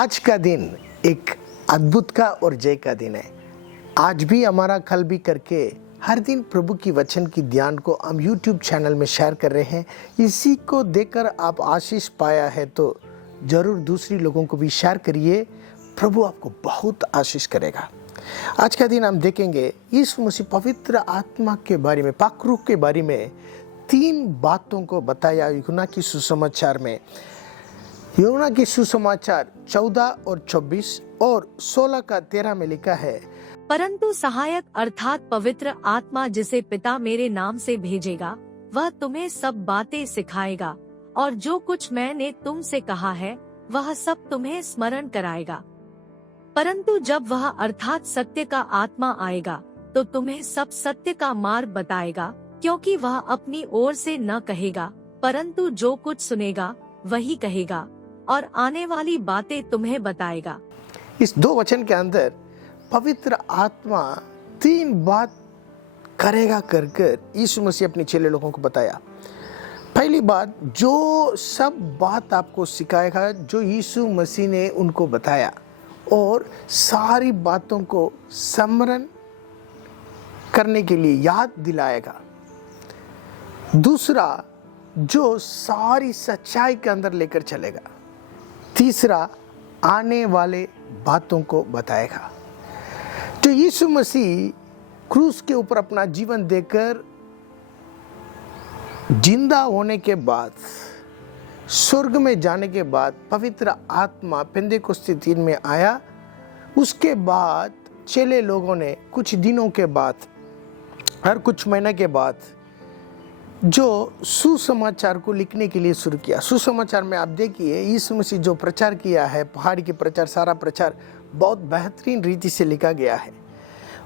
आज का दिन एक अद्भुत का और जय का दिन है। आज भी हमारा कल भी करके हर दिन प्रभु की वचन की ध्यान को हम YouTube चैनल में शेयर कर रहे हैं। इसी को देखकर आप आशीष पाया है तो ज़रूर दूसरी लोगों को भी शेयर करिए। प्रभु आपको बहुत आशीष करेगा। आज का दिन हम देखेंगे यीशु मसीह पवित्र आत्मा के बारे में, पाक रूह के बारे में 3 बातों को बताया यूहन्ना की सुसमाचार में। यूहन्ना की सुसमाचार 14 और 24 और 16 का 13 में लिखा है, परंतु सहायक अर्थात पवित्र आत्मा जिसे पिता मेरे नाम से भेजेगा, वह तुम्हें सब बातें सिखाएगा और जो कुछ मैंने तुमसे कहा है वह सब तुम्हें स्मरण कराएगा। परंतु जब वह अर्थात सत्य का आत्मा आएगा तो तुम्हें सब सत्य का मार्ग बताएगा, क्योंकि वह अपनी ओर से न कहेगा, परंतु जो कुछ सुनेगा वही कहेगा और आने वाली बातें तुम्हें बताएगा। इस 2 वचन के अंदर पवित्र आत्मा 3 बात करेगा कर यीशु मसीह अपने चेले लोगों को बताया। पहली बात, जो सब बात आपको सिखाएगा जो यीशु मसीह ने उनको बताया और सारी बातों को स्मरण करने के लिए याद दिलाएगा। दूसरा, जो सारी सच्चाई के अंदर लेकर चलेगा। तीसरा, आने वाले बातों को बताएगा। तो यीशु मसीह क्रूस के ऊपर अपना जीवन देकर जिंदा होने के बाद, स्वर्ग में जाने के बाद पवित्र आत्मा पेंतेकोस्ते दिन में आया। उसके बाद चेले लोगों ने कुछ दिनों के बाद, हर कुछ महीने के बाद जो सुसमाचार को लिखने के लिए शुरू किया। सुसमाचार में आप देखिए यीशु मसीह जो प्रचार किया है, पहाड़ी के प्रचार, सारा प्रचार बहुत बेहतरीन रीति से लिखा गया है।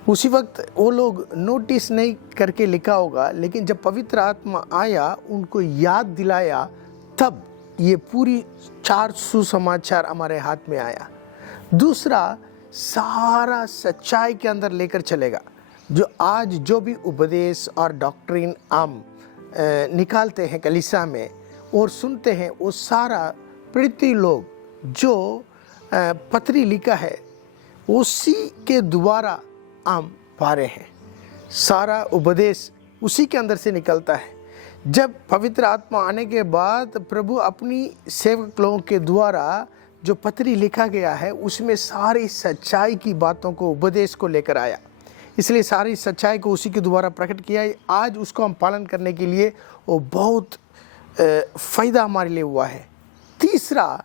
उसी वक्त वो लोग नोटिस नहीं करके लिखा होगा, लेकिन जब पवित्र आत्मा आया, उनको याद दिलाया, तब ये पूरी 4 सुसमाचार हमारे हाथ में आया। दूसरा, सारा सच्चाई के अंदर लेकर चलेगा। जो आज जो भी उपदेश और डॉक्ट्रिन हम निकालते हैं कलीसिया में और सुनते हैं, वो सारा पृथ्वी लोग जो पत्री लिखा है उसी के द्वारा हम पा रहे हैं। सारा उपदेश उसी के अंदर से निकलता है। जब पवित्र आत्मा आने के बाद प्रभु अपनी सेवक लोगों के द्वारा जो पत्री लिखा गया है उसमें सारी सच्चाई की बातों को, उपदेश को लेकर आया। इसलिए सारी सच्चाई को उसी के द्वारा प्रकट किया है। आज उसको हम पालन करने के लिए वो बहुत फ़ायदा हमारे लिए हुआ है। तीसरा,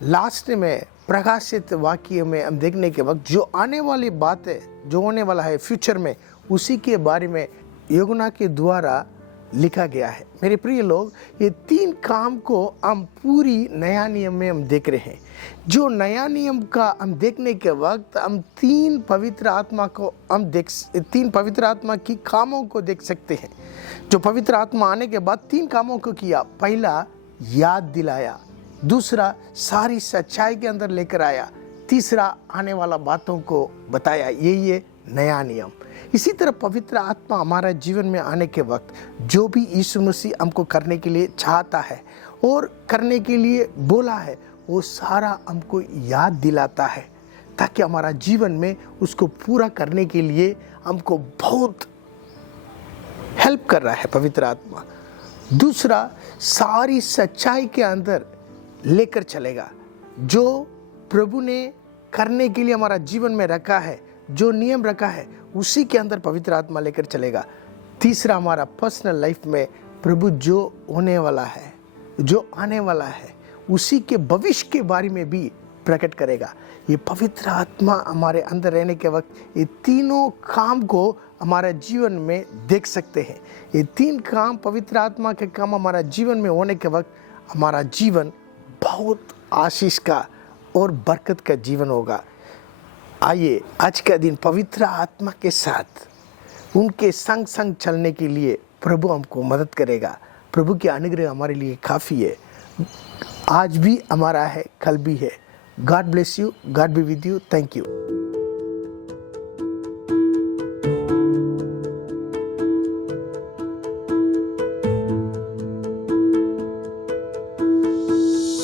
लास्ट में प्रकाशित वाक्य में हम देखने के वक्त जो आने वाली बातें, जो होने वाला है फ्यूचर में, उसी के बारे में यूहन्ना के द्वारा लिखा गया है। मेरे प्रिय लोग, ये 3 काम को हम पूरी नया नियम में हम देख रहे हैं। जो नया नियम का हम देखने के वक्त हम 3 पवित्र आत्मा को हम 3 पवित्र आत्मा की कामों को देख सकते हैं। जो पवित्र आत्मा आने के बाद 3 कामों को किया। पहला, याद दिलाया। दूसरा, सारी सच्चाई के अंदर लेकर आया। तीसरा, आने वाला बातों को बताया। यही है नया नियम। इसी तरह पवित्र आत्मा हमारा जीवन में आने के वक्त जो भी यीशु मसीह हमको करने के लिए चाहता है और करने के लिए बोला है, वो सारा हमको याद दिलाता है, ताकि हमारा जीवन में उसको पूरा करने के लिए हमको बहुत हेल्प कर रहा है पवित्र आत्मा। दूसरा, सारी सच्चाई के अंदर लेकर चलेगा। जो प्रभु ने करने के लिए हमारा जीवन में रखा है, जो नियम रखा है, उसी के अंदर पवित्र आत्मा लेकर चलेगा। तीसरा, हमारा पर्सनल लाइफ में प्रभु जो होने वाला है, जो आने वाला है, उसी के भविष्य के बारे में भी प्रकट करेगा। ये पवित्र आत्मा हमारे अंदर रहने के वक्त ये तीनों काम को हमारा जीवन में देख सकते हैं। ये 3 काम, पवित्र आत्मा के काम हमारा जीवन में होने के वक्त हमारा जीवन बहुत आशीष का और बरकत का जीवन होगा। आइए आज का दिन पवित्र आत्मा के साथ उनके संग संग चलने के लिए प्रभु हमको मदद करेगा। प्रभु की अनुग्रह हमारे लिए काफ़ी है। आज भी हमारा है, कल भी है। God bless you, God be with you. Thank you.